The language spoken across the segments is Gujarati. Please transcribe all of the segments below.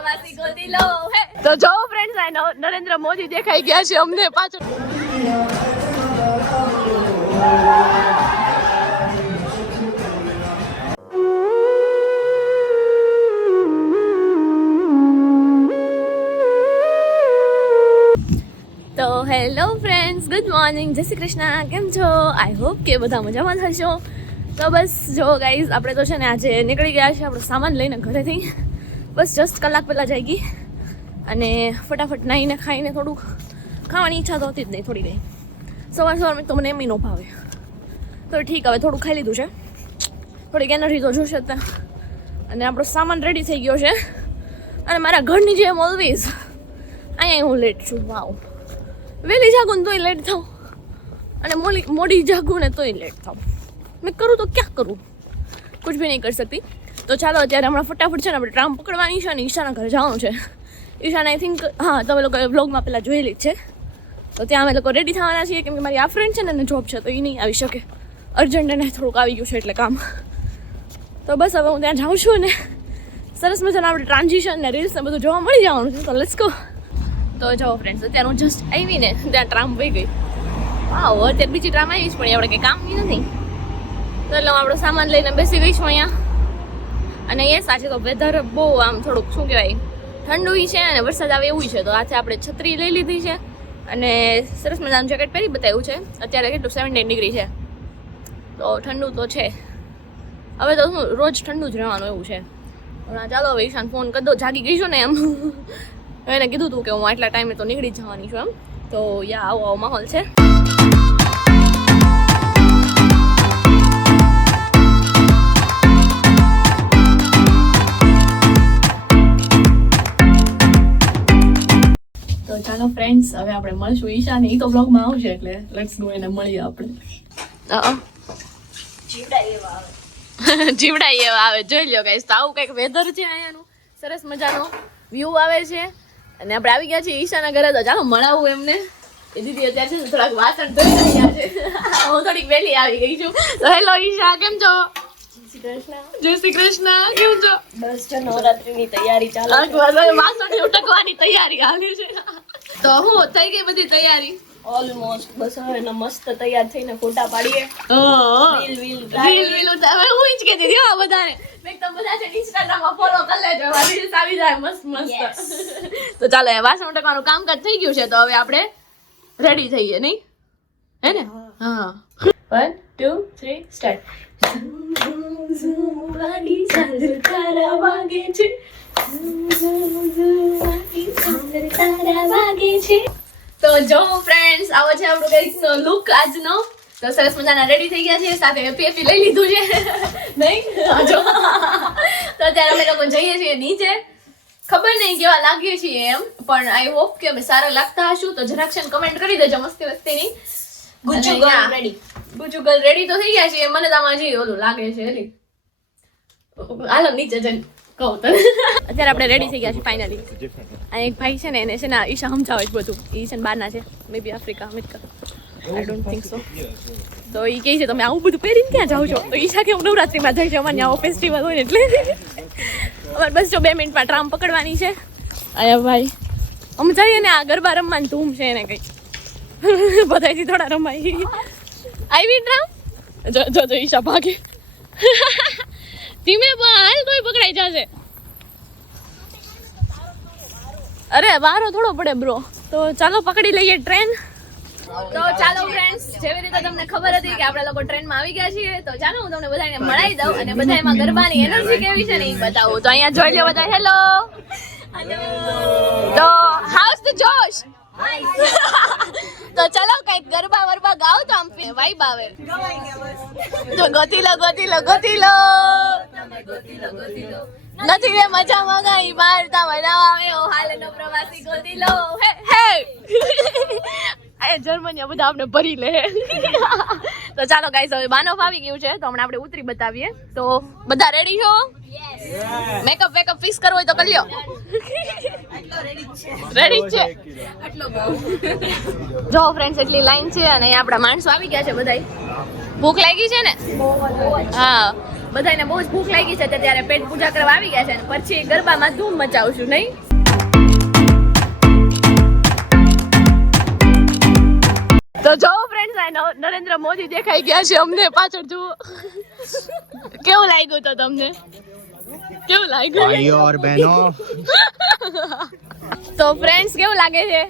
પ્રવાસી ગોતી લો. તો જો ફ્રેન્ડ્સ આ નરેન્દ્ર મોદી દેખાઈ ગયા છે અમને પાછળ. તો હેલો ફ્રેન્ડ્સ, ગુડ મોર્નિંગ, જય શ્રી કૃષ્ણ. કેમ છો? આઈ હોપ કે બધા મજામાં થશો. તો બસ જો ગાઈઝ, આપણે તો છે ને આજે નીકળી ગયા છે આપણો સામાન લઈને ઘરેથી. બસ જસ્ટ કલાક પહેલાં જઈ ગઈ અને ફટાફટ નાહીને ખાઈને થોડુંક ખાવાની ઈચ્છા તો હતી જ નહીં થોડી ગઈ. સવારમાં તો મને એમ ન ભાવે, તો ઠીક હવે થોડું ખાઈ લીધું છે, થોડીક એનર્જી તો જોશે ત્યાં. અને આપણો સામાન રેડી થઈ ગયો છે. અને મારા ઘરની જેમ ઓલવેઝ અહીંયા હું લેટ છું. વાવ, વહેલી જાગું ને તોય લેટ થાઉં અને મોડી જાગું ને તોય લેટ થાઉં. મેં કરું તો ક્યાં કરું, કુછ ભી નહીં કરી શકતી. તો ચાલો અત્યારે હમણાં ફટાફટ છે ને આપણે ટ્રામ પકડવાની છે અને ઈશાના ઘરે જવાનું છે. ઈશાને આઈ થિંક હા તમે લોકો વ્લોગમાં પહેલાં જોયેલી જ છે. તો ત્યાં અમે લોકો રેડી થવાના છીએ કેમ કે મારી આ ફ્રેન્ડ છે ને એને જોબ છે તો એ નહીં આવી શકે. અર્જન્ટ એને થોડુંક આવી ગયું છે એટલે કામ. તો બસ હવે હું ત્યાં જાઉં છું ને સરસ મજાનું આપણે ટ્રાન્ઝિશન ને રીલ્સ ને બધું જોવા મળી જવાનું છે. તો લેટ્સ ગો. તો જાઓ ફ્રેન્ડ્સ, અત્યારે હું જસ્ટ આવીને ત્યાં ટ્રામ વહી ગઈ. હા અત્યારે બીજી ટ્રામ આવી જ પણ આપણે કંઈ કામ નથી. તો એટલે હું આપણો સામાન લઈને બેસી ગઈ છું અહીંયા. અને એ સાચે તો વેધર બહુ આમ થોડુંક શું કહેવાય ઠંડુ છે અને વરસાદ આવે એવું છે. તો આજે આપણે છત્રી લઈ લીધી છે અને સરસ મજાનું જેકેટ પહેરી બતાવ્યું છે. અત્યારે કેટલું 17 ડિગ્રી છે, તો ઠંડુ તો છે. હવે તો શું રોજ ઠંડુ જ રહેવાનું એવું છે. હમણાં ચાલો હવે ઈશાન ફોન કરી દો, જાગી ગઈ છું ને એમ. એને કીધું હતું કે હું આટલા ટાઈમે તો નીકળી જવાની છું એમ. તો યા આવો માહોલ છે. તો ચાલો ફ્રેન્ડ્સ, હવે આપણે મળશું ઈશાને. એ તો બ્લોગમાં આવશે એટલે લેટ્સ ગો, એને મળીએ આપણે. જીવડા એવા આવે જોઈ લો ગાઈસ. તો આવું કંઈક વેધર છે અહીંયાનું, સરસ મજાનો વ્યૂ આવે છે. અને આપણે આવી ગયા છીએ ઈશાના ઘરે. તો ચાલો મળાવું એમને. એ દીદી અત્યારે છે થોડાક વાસણ ધોઈ રહ્યા છે. હું થોડીક વહેલી આવી ગઈ છું. તો હેલો ઈશા, કેમ છો? જય શ્રી કૃષ્ણ, કેમ છો? બસ જો નવરાત્રીની તૈયારી ચાલે છે. વાસણ ઉટકવાની તૈયારી હાલે છે. તો હું થઈ ગઈ બધી તૈયારી ઓલમોસ્ટ. બસ હવે ને મસ્ત તૈયાર થઈને ફોટા પાડીએ. રીલ ઉતારે. હું જ કહેતી હતી આ બધાને મેં તો બધા છે ઇન્સ્ટાગ્રામમાં ફોલો કરી લેજો, રીલ્સ આવી જાય મસ્ત મસ્ત. તો ચાલો એ વાસણ ઉટકવાનું કામકાજ થઈ ગયું છે. તો હવે આપણે રેડી થઈએ નહીં હે ને? હા 1 2 3 સ્ટાર્ટ. તો જો ફ્રેન્ડ્સ, આવો છે આપણો ગાઈસનો લુક આજનો. તો સરસ મજાના રેડી થઈ ગયા છે, સાથે હેપી લઈ લીધું છે નહીં જો. તો અત્યારે અમે લોકો જઈએ છીએ નીચે. ખબર નહીં કેવા લાગીએ છીએ એમ, પણ આઈ હોપ કે અમે સારા લાગતા હશું. તો જરાક છે કમેન્ટ કરી દેજો મસ્તી વસ્તીની. Gujju girl ready. Gujju girl ready તો થઈ ગયા છે. મને તો આમાં જે ઓલું લાગે છે રી. હાલો નીચે જઈને કહું તને. અત્યારે આપણે રેડી થઈ ગયા છે ફાઇનલી. આ એક ભાઈ છે ને એને છે ને ઈશા સમજાવે છે બધું. એ છે ને બહારના છે, maybe Africa America, I don't think so. તો એ કહે છે તમે આવું બધું પહેરીને ક્યાં જાઓ છો? તો ઈશા કે હું નવરાત્રીમાં જાય છે, અમારે આવો ફેસ્ટિવલ હોય ને એટલે. અમારે બસ જો 2 મિનિટમાં ટ્રામ પકડવાની છે. અરે ભાઈ અમે જઈએ ને આ ગરબા રમવાની ધૂમ છે એને કંઈ બધાથી થોડા રમાય. આવી ટ્રામ જો જો જો ઈશા ભાગે. ધીમે હાલ તોય પકડાઈ જશે. અરે વારો થોડો પડે બ્રો. તો ચાલો પકડી લઈએ ટ્રેન. તો ચાલો ફ્રેન્ડ્સ, જેવી રીતે તમને ખબર હતી કે આપણે લોકો ટ્રેનમાં આવી ગયા છીએ, તો ચાલો હું તમને બધાને મળાવી દઉં અને બધામાં ગરબાની એનર્જી કેવી છે ને એ બતાવું. તો અહીંયા જોઈ લો બધા. હેલો તો હાઉસ ધ જોશ. તો ચલો કઈક ગરબા વરબા ગાઓ તો આમ વાઈબ આવે. તો ગોતી લો ગોતી લો ગોતી લો. નથી રે મજા મગાઈ બહાર તા બનાવ આવ્યો હાલનો પ્રવાસી ગોતી લો. હે હે આ જર્મની બધા આપણે ભરી લે. તો ચાલો ગાઈસ, હવે બાનોફ આવી ગયું છે તો હમણાં આપણે ઉતરી બતાવીએ. તો બધા રેડી છો? મેકઅપ વેકઅપ ફિક્સ કરવો હોય તો કરી લ્યો. રેડી છે જો ફ્રેન્ડ્સ, એટલી લાઈન છે અને આપણા માણસો આવી ગયા છે બધાય. ભૂખ લાગી છે ને? હા બધાને બહુ જ ભૂખ લાગી છે તો ત્યારે પેટ પૂજા કરવા આવી ગયા છે અને પછી ગરબામાં ધૂમ મચાવશું નહીં. તો જો ફ્રેન્ડ્સ આ નરેન્દ્ર મોદી દેખાઈ ગયા છે અમને પાછળ જુઓ. કેવું લાગ્યું તો તમને? કેવું લાગ્યું ભાઈઓ और बहनों તો ફ્રેન્ડ્સ કેવું લાગે છે?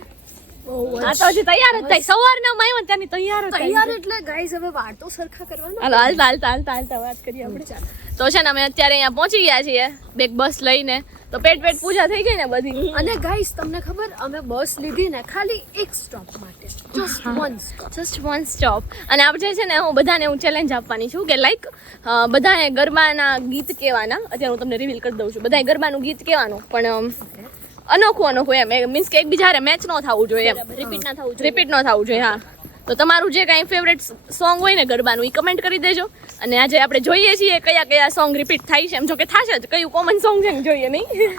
આ તો હજી તૈયાર જ થાય. સવારના માં આવ્યા ત્યાંની તૈયાર જ તૈયાર એટલે ગાઈસ હવે વાર તો સરખા કરવાના. હાલો હાલતા વાત કરીએ આપણે. તો છે ને અમે અત્યારે અહીંયા પહોંચી ગયા છીએ બેગ બસ લઈને. તો પેટ પૂજા થઈ ગઈ ને બધી. અને ગાઈસ તમને ખબર અમે બસ લીધી ને ખાલી એક સ્ટોપ માટે, જસ્ટ વન સ્ટોપ. અને આપણે છે ને હું બધાને હું ચેલેન્જ આપવાની છું કે લાઈક બધાએ ગરબાના ગીત કહેવાના. અત્યારે હું તમને રિવીલ કરી દઉં છું. બધાએ ગરબાનું ગીત કહેવાનું પણ અનોખું એમ મીન્સ કે એકબીજા મેચ ન થવું જોઈએ, એમ રિપીટ ન થવું જોઈએ. હા, તો તમારું જે કાંઈ ફેવરેટ સોંગ હોય ને ગરબાનું એ કમેન્ટ કરી દેજો. અને આજે આપણે જોઈએ છીએ કયા સોંગ રિપીટ થાય છે. એમ જો કે થશે જ, કયું કોમન સોંગ છે ને જોઈએ નહીં.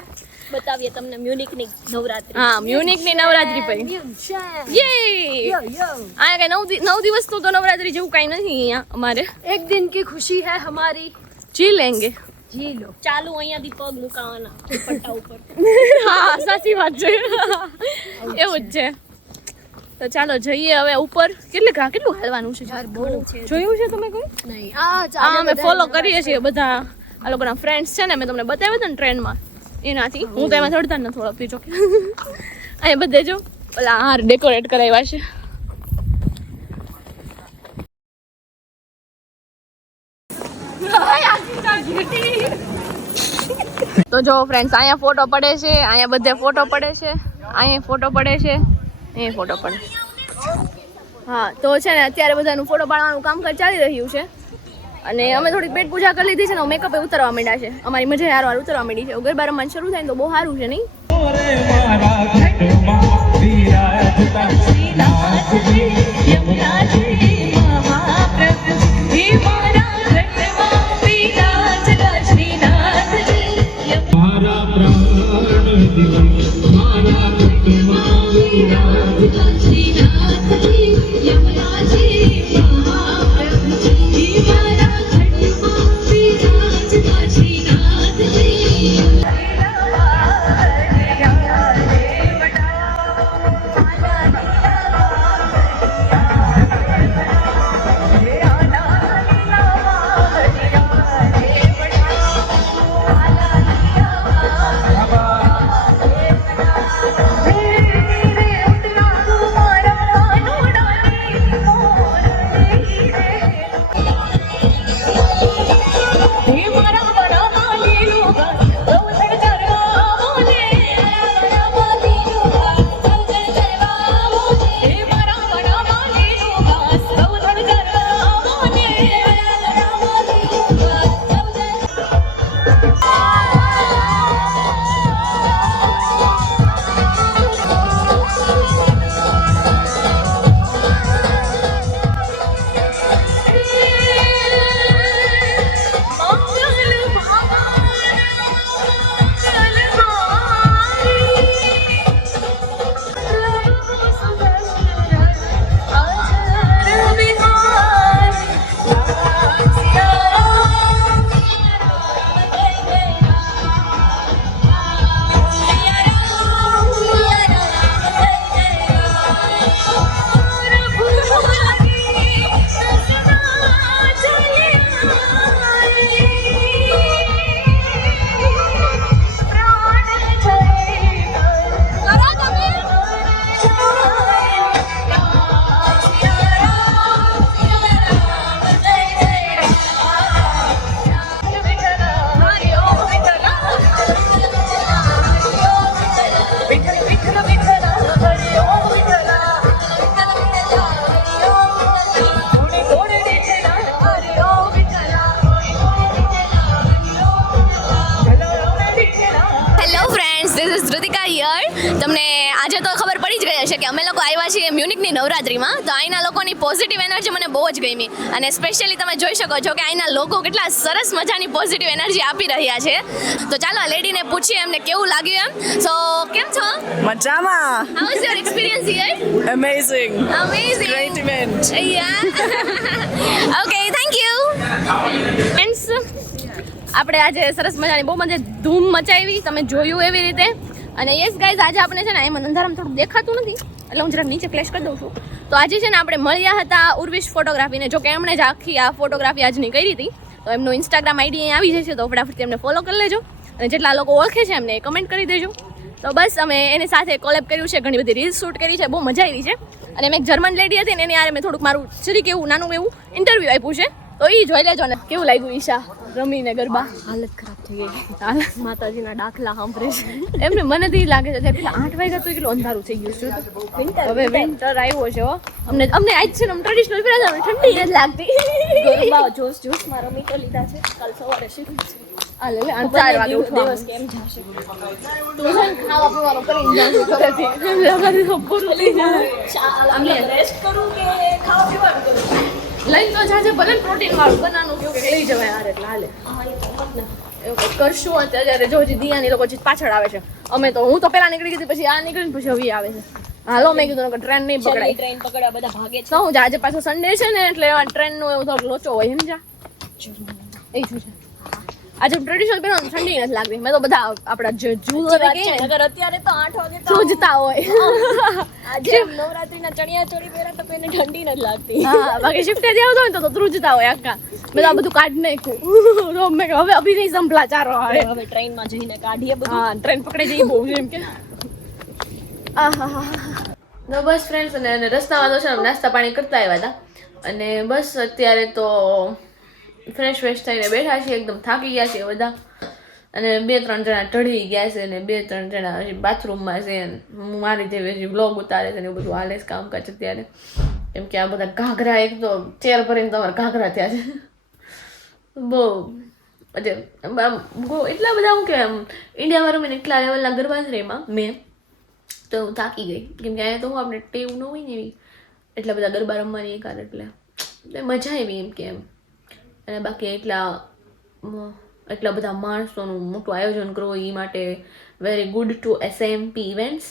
બતાવીએ તમને મ્યુનિકની નવરાત્રી. હા, મ્યુનિકની નવરાત્રી પર યે આ કઈ 9 દિવસનું તો નવરાત્રી જેવું કાંઈ નથી અહીંયા અમારે. એક દિન કી ખુશી હૈ હમારી, જી લેંગે. જી લો. ચાલુ અહીંયાથી પગ મુકાવાના પટ્ટા ઉપર. હા, સાચી વાત છે. એવું જ છે. તો ચાલો જઈએ હવે ઉપર. કેટલું હાલવાનું છે? જોયું છે તમે કોઈ? નહીં. હા, અમે ફોલો કરીએ છીએ બધા આ લોકોના ફ્રેન્ડ્સ છે ને. મેં તમને બતાવ્યું હતું ને ટ્રેનમાં, એનાથી હું તો એમાં ચડતા નથી થોડોક જો કે અહીંયા બધે જો ઓલા હાર ડેકોરેટ કરાવ્યા છે. તો જો ફ્રેન્ડ્સ અહીંયા ફોટો પડે છે, અહીંયા બધે ફોટો પડે છે, અહીંયા ફોટો પડે છે, અહીંયા ફોટો પડે. હા, તો છે ને અત્યારે બધાનું ફોટો પાડવાનું કામકાજ ચાલી રહ્યું છે. અને અમે થોડીક પેટ પૂજા કરી લીધી છે ને મેકઅપ ઉતરવા માંડ્યા છે. અમારી મજા હારવાર ઉતરવા માંડી છે. ગરબા રમવાનું શરૂ થાય તો બહુ સારું છે નહીં? તમને આજે તો ખબર પડી જ ગઈ હશે કે અમે લોકો આવ્યા છીએ મ્યુનિકની નવરાત્રીમાં. તો અહીંના લોકોની પોઝિટિવ એનર્જી મને બહુ જ ગમી. અને સ્પેશિયલી તમે જોઈ શકો છો કે અહીંના લોકો કેટલા સરસ મજાની પોઝિટિવ એનર્જી આપી રહ્યા છે. તો ચાલો આ લેડીને પૂછીએ એમને કેવું લાગ્યું એમ. સો કેમ છો? Majama! How was your experience here? Amazing! Amazing! Great event! Yeah! Okay, thank you! Friends, આપણે આજે સરસ મજાની બહુ મજા ધૂમ મચાવી, તમે જોયું એવી રીતે. અને યસ ગાઈઝ, આજે આપણે છે ને એમાં અંધારામાં થોડું દેખાતું નથી એટલે હું જરા નીચે ફ્લેશ કરી દઉં છું. તો આજે છે ને આપણે મળ્યા હતા ઉર્વિશ ફોટોગ્રાફીને. જો કે એમણે જ આખી આ ફોટોગ્રાફી આજની કરી હતી. તો એમનું ઇન્સ્ટાગ્રામ આઈડી અહીં આવી જશે, તો ફટાફટ એમને ફોલો કરી લેજો. અને જેટલા લોકો ઓળખે છે એમને કમેન્ટ કરી દેજો. તો બસ અમે એની સાથે કોલેબ કર્યું છે, ઘણી બધી રીલ્સ શૂટ કરી છે, બહુ મજા આવી છે. અને મેં એક જર્મન લેડી હતી ને એની યારે મેં થોડુંક મારું જરીક એવું નાનું એવું ઇન્ટરવ્યૂ આપ્યું છે, તો એ જોઈ લેજો ને. કેવું લાગ્યું ઈશા રમીને ગરબા? હાલત ખરાબ થઈ ગઈ, માતાજીના દાખલા સાંભળે છે એમને મને તો લાગે છે પેલા 8 વાગ્યા તો કેટલું અંધારું થઈ ગયું છે. હવે વિન્ટર આવ્યો છે હો. અમને આજ છે ને ટ્રેડિશનલ પહેરા છે, ઠંડી નથી લાગતી. ગરબા જોશમાં રમી તો લીધા છે. કાલ સવારે શીખવું છે. આ લે 4 વાગે ઉઠવાનું. દિવસ કેમ જશે? તું છે ને ખાવા પીવાનું કરીને જાશું ઘરેથી. લગાડી તો પૂરું લઈ જાવ. આમ રેસ્ટ કરું કે ખાવા પીવાનું કરું? લઈને તો જાજે, ભલે પ્રોટીન વાળું બનાવવાનું કેવું કે લઈ જવાય હારે એટલે હાલે. હા એ તો મત ને. એવું કંઈક કરશું. અત્યારે જો હજી દિયાની લોકો હજી પાછળ આવે છે. હું તો પેલા નીકળી ગઈ પછી આ નીકળીને પછી હવે આવે છે. હાલો મેં કીધું ટ્રેન નહીં પકડાય. ટ્રેન પકડવા બધા ભાગે છે. તો હું આજે પાછો સન્ડે છે ને એટલે ટ્રેનનો એવું થોડોક લોચો હોય સમજા. એ શું છે આજે ટ્રેડિશનલ પહેરવાનું ઠંડી નથી લાગતી. મેં તો બધા આપણા જુલરી કહીએ ને અગર અત્યારે તો 8 વાગે તો ધ્રુજતા હોય. આજે નવરાત્રીના ચણિયા ચોળી પહેરા તો કોઈને ઠંડી નથી લાગતી. હા બાકી શિફ્ટે જે આવતો હોય તો ધ્રુજતા હોય આખા. મેં તો આ બધું કાઢી નાખ્યું. તો મેં હવે અભી નહીં સંભળા ચારો આવે. હવે ટ્રેનમાં જઈને કાઢીએ બધું. હા ટ્રેન પકડી જઈ બહુ એમ કે. તો બસ ફ્રેન્ડ્સ, અને રસ્તામાં તો છે ને નાસ્તા પાણી કરતા આવ્યા હતા. અને બસ અત્યારે તો ફ્રેશ થઈને બેઠા છીએ, એકદમ થાકી ગયા છીએ બધા. અને 2-3 જણા ચઢી ગયા છે અને 2-3 જણા હજી બાથરૂમમાં છે. મારી જેવી હજી બ્લોગ ઉતારે છે ને એવું બધું હાલે છે કામકાજ અત્યારે. કેમ કે આ બધા ઘાઘરા એક તો ચેર ભરીને તમારા ઘાઘરા થયા છે. બહુ એટલા બધા હું કે ઇન્ડિયામાં રમીને એટલા લેવલના ગરબા છે એમાં મેં તો હું થાકી ગઈ. કેમ કે અહીંયા તો હું આપણે ટેવ ન હોય ને એવી એટલા બધા ગરબા રમવાની એકાદ એટલે મજા આવી એમ કે એમ. અને બાકી એટલા બધા માણસોનું મોટું આયોજન કરવું એ માટે very good to SMP events.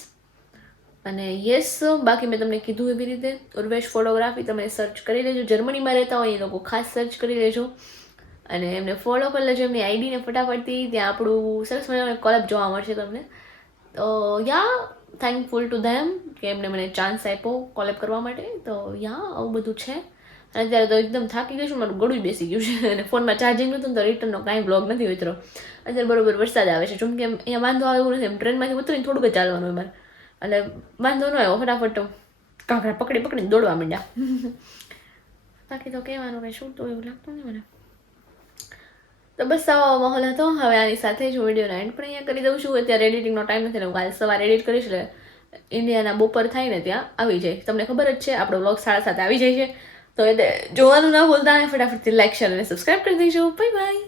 અને યસ, બાકી મેં તમને કીધું એવી રીતે ઉર્વેશ ફોટોગ્રાફી તમે સર્ચ કરી લેજો. જર્મનીમાં રહેતા હોય એ લોકો ખાસ સર્ચ કરી લેજો અને એમને ફોલો કરી લેજો. એમની આઈડીને ફટાફટથી ત્યાં આપણું સરસ મજાનો કોલેબ જોવા મળશે તમને. તો થેન્કફુલ ટુ ધેમ કે એમને મને ચાન્સ આપ્યો કોલેબ કરવા માટે. તો આવું બધું છે. અને અત્યારે તો એકદમ થાકી ગયું છું, મારું ગળું બેસી ગયું છે અને ફોનમાં ચાર્જિંગ નહોતું તો રિટર્નનો કાંઈ બ્લોગ નથી ઉતરો. અત્યારે બરોબર વરસાદ આવે છે. જેમ કે અહીંયા વાંધો આવે એવું નથી, એમ ટ્રેનમાંથી ઉતરીને થોડુંક જ ચાલવાનું હોય મારે એટલે વાંધો ન આવ્યો. ફટાફટ કાંકરા પકડીને દોડવા માંડ્યા. બાકી તો કહેવાનું કંઈ શું તો એવું લાગતું નહીં મને. તો બસ આવો માહોલ હતો. હવે આની સાથે જ હું વિડીયોનો એન્ડ પણ અહીંયા કરી દઉં છું. અત્યારે એડિટિંગનો ટાઈમ નથી, હું કાલે સવારે એડિટ કરીશ એટલે ઇન્ડિયાના બપોર થાય ને ત્યાં આવી જાય. તમને ખબર જ છે આપણો બ્લોગ 7:30 આવી જાય છે. તો એટલે જોવાનું ના ભૂલતા, ફટાફટથી લાઈક શેર અને સબસ્ક્રાઈબ કરી દેજો. Bye bye.